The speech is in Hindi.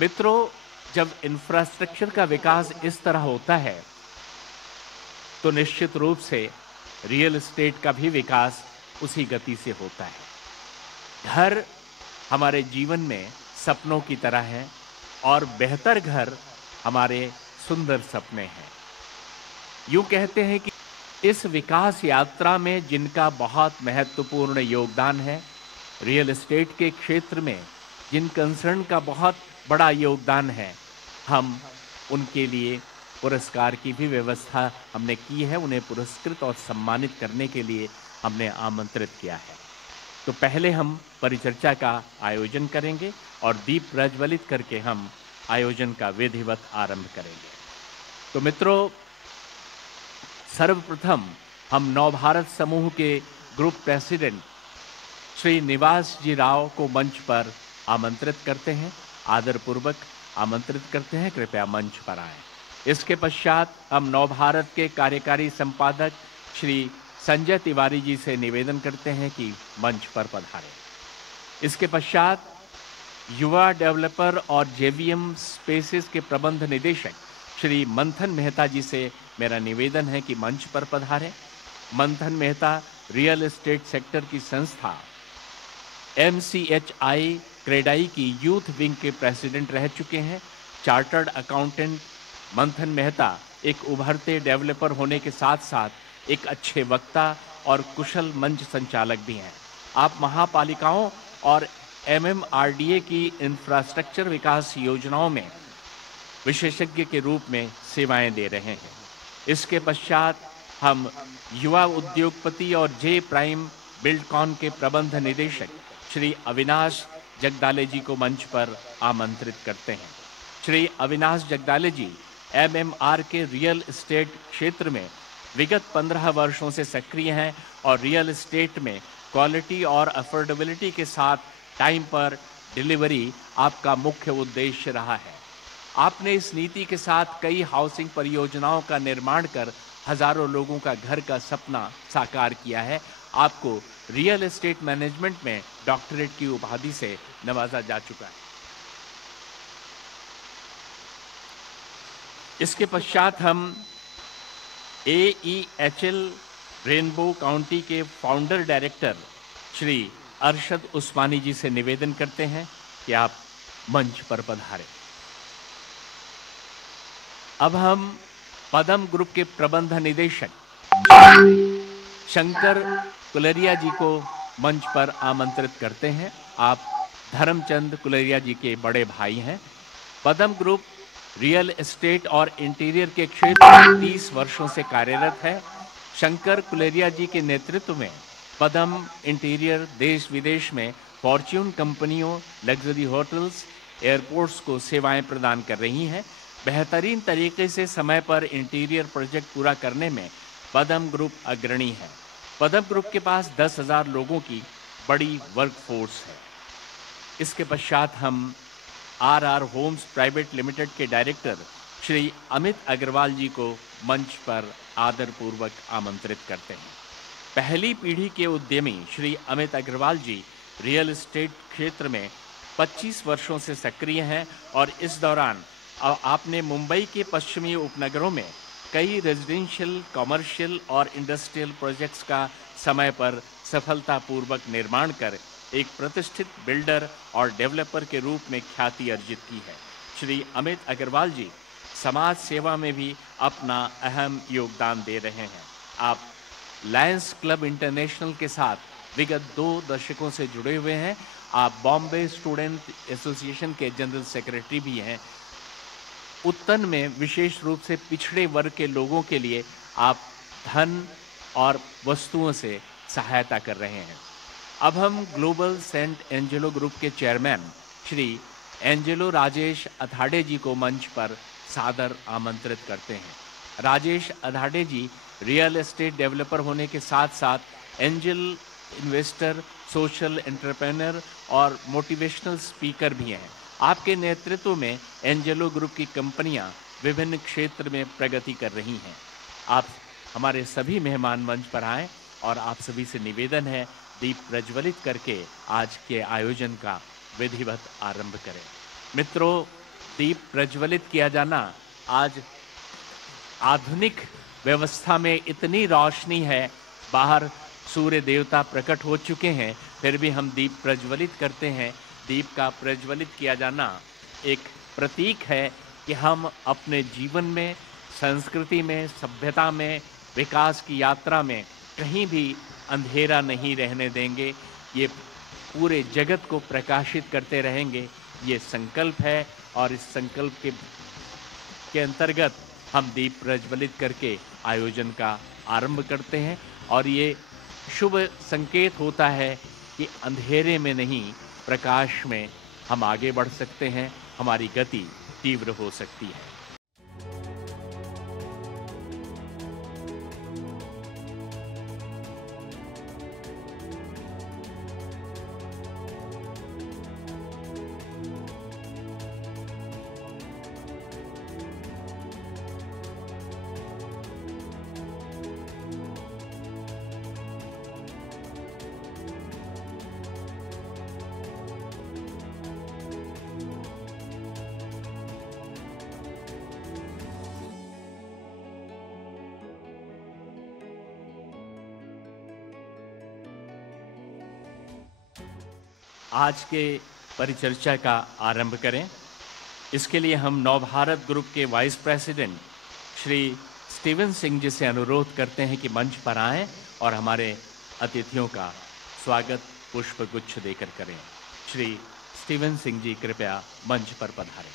मित्रों, जब इंफ्रास्ट्रक्चर का विकास इस तरह होता है तो निश्चित रूप से रियल एस्टेट का भी विकास उसी गति से होता है। घर हमारे जीवन में सपनों की तरह है और बेहतर घर हमारे सुंदर सपने हैं। यूं कहते हैं कि इस विकास यात्रा में जिनका बहुत महत्वपूर्ण योगदान है, रियल एस्टेट के क्षेत्र में जिन कंसर्न का बहुत बड़ा योगदान है, हम उनके लिए पुरस्कार की भी व्यवस्था हमने की है। उन्हें पुरस्कृत और सम्मानित करने के लिए हमने आमंत्रित किया है। तो पहले हम परिचर्चा का आयोजन करेंगे और दीप प्रज्वलित करके हम आयोजन का विधिवत आरंभ करेंगे। तो मित्रों, सर्वप्रथम हम नवभारत समूह के ग्रुप प्रेसिडेंट श्री निवास जी राव को मंच पर आमंत्रित करते हैं, आदरपूर्वक आमंत्रित करते हैं, कृपया मंच पर आएं। इसके पश्चात हम नवभारत के कार्यकारी संपादक श्री संजय तिवारी जी से निवेदन करते हैं कि मंच पर पधारें। इसके पश्चात युवा डेवलपर और जेवीएम स्पेसेस के प्रबंध निदेशक श्री मंथन मेहता जी से मेरा निवेदन है कि मंच पर पधारें। मंथन मेहता रियल एस्टेट सेक्टर की संस्था MCHI क्रेडाई की यूथ विंग के प्रेसिडेंट रह चुके हैं। चार्टर्ड अकाउंटेंट मंथन मेहता एक उभरते डेवलपर होने के साथ साथ एक अच्छे वक्ता और कुशल मंच संचालक भी हैं। आप महापालिकाओं और MMRDA की इंफ्रास्ट्रक्चर विकास योजनाओं में विशेषज्ञ के रूप में सेवाएं दे रहे हैं। इसके पश्चात हम युवा उद्योगपति और जे प्राइम बिल्डकॉन के प्रबंध निदेशक श्री अविनाश जगदाले जी को मंच पर आमंत्रित करते हैं। श्री अविनाश जगदाले जी MMR के रियल एस्टेट क्षेत्र में विगत 15 वर्षों से सक्रिय हैं और रियल एस्टेट में क्वालिटी और अफोर्डेबिलिटी के साथ टाइम पर डिलीवरी आपका मुख्य उद्देश्य रहा है। आपने इस नीति के साथ कई हाउसिंग परियोजनाओं का निर्माण कर हजारों लोगों का घर का सपना साकार किया है। आपको रियल एस्टेट मैनेजमेंट में डॉक्टरेट की उपाधि से नवाजा जा चुका है। इसके पश्चात हम AEHL रेनबो काउंटी के फाउंडर डायरेक्टर श्री अरशद उस्मानी जी से निवेदन करते हैं कि आप मंच पर पधारें। अब हम पदम ग्रुप के प्रबंध निदेशक शंकर कुलरिया जी को मंच पर आमंत्रित करते हैं। आप धर्मचंद कुलरिया जी के बड़े भाई हैं। पदम ग्रुप रियल एस्टेट और इंटीरियर के क्षेत्र में 30 वर्षों से कार्यरत है। शंकर कुलेरिया जी के नेतृत्व में पदम इंटीरियर देश विदेश में फॉर्च्यून कंपनियों, लग्जरी होटल्स, एयरपोर्ट्स को सेवाएं प्रदान कर रही हैं। बेहतरीन तरीके से समय पर इंटीरियर प्रोजेक्ट पूरा करने में पदम ग्रुप अग्रणी है। पदम ग्रुप के पास 10,000 लोगों की बड़ी वर्कफोर्स है। इसके पश्चात हम RR होम्स प्राइवेट लिमिटेड के डायरेक्टर श्री अमित अग्रवाल जी को मंच पर आदरपूर्वक आमंत्रित करते हैं। पहली पीढ़ी के उद्यमी श्री अमित अग्रवाल जी रियल एस्टेट क्षेत्र में 25 वर्षों से सक्रिय हैं और इस दौरान आपने मुंबई के पश्चिमी उपनगरों में कई रेजिडेंशियल, कमर्शियल और इंडस्ट्रियल प्रोजेक्ट्स का समय पर सफलतापूर्वक निर्माण कर एक प्रतिष्ठित बिल्डर और डेवलपर के रूप में ख्याति अर्जित की है। श्री अमित अग्रवाल जी समाज सेवा में भी अपना अहम योगदान दे रहे हैं। आप लायंस क्लब इंटरनेशनल के साथ विगत 2 दशकों से जुड़े हुए हैं। आप बॉम्बे स्टूडेंट एसोसिएशन के जनरल सेक्रेटरी भी हैं। उत्तन में विशेष रूप से पिछड़े वर्ग के लोगों के लिए आप धन और वस्तुओं से सहायता कर रहे हैं। अब हम ग्लोबल सेंट एंजेलो ग्रुप के चेयरमैन श्री एंजेलो राजेश अधाड़े जी को मंच पर सादर आमंत्रित करते हैं। राजेश अधाड़े जी रियल एस्टेट डेवलपर होने के साथ साथ एंजल इन्वेस्टर, सोशल एंटरप्रेन्योर और मोटिवेशनल स्पीकर भी हैं। आपके नेतृत्व में एंजेलो ग्रुप की कंपनियां विभिन्न क्षेत्र में प्रगति कर रही हैं। आप हमारे सभी मेहमान मंच पर आएं और आप सभी से निवेदन है दीप प्रज्वलित करके आज के आयोजन का विधिवत आरंभ करें। मित्रों, दीप प्रज्वलित किया जाना, आज आधुनिक व्यवस्था में इतनी रोशनी है, बाहर सूर्य देवता प्रकट हो चुके हैं, फिर भी हम दीप प्रज्वलित करते हैं। दीप का प्रज्वलित किया जाना एक प्रतीक है कि हम अपने जीवन में, संस्कृति में, सभ्यता में, विकास की यात्रा में कहीं भी अंधेरा नहीं रहने देंगे। ये पूरे जगत को प्रकाशित करते रहेंगे, ये संकल्प है। और इस संकल्प के अंतर्गत हम दीप प्रज्वलित करके आयोजन का आरंभ करते हैं। और ये शुभ संकेत होता है कि अंधेरे में नहीं, प्रकाश में हम आगे बढ़ सकते हैं, हमारी गति तीव्र हो सकती है। आज के परिचर्चा का आरंभ करें। इसके लिए हम नवभारत ग्रुप के vice president Shri Steven Singh ji से अनुरोध करते हैं कि मंच पर आएं और हमारे अतिथियों का स्वागत पुष्प गुच्छ देकर करें। श्री स्टीवन सिंह जी कृपया मंच पर पधारें।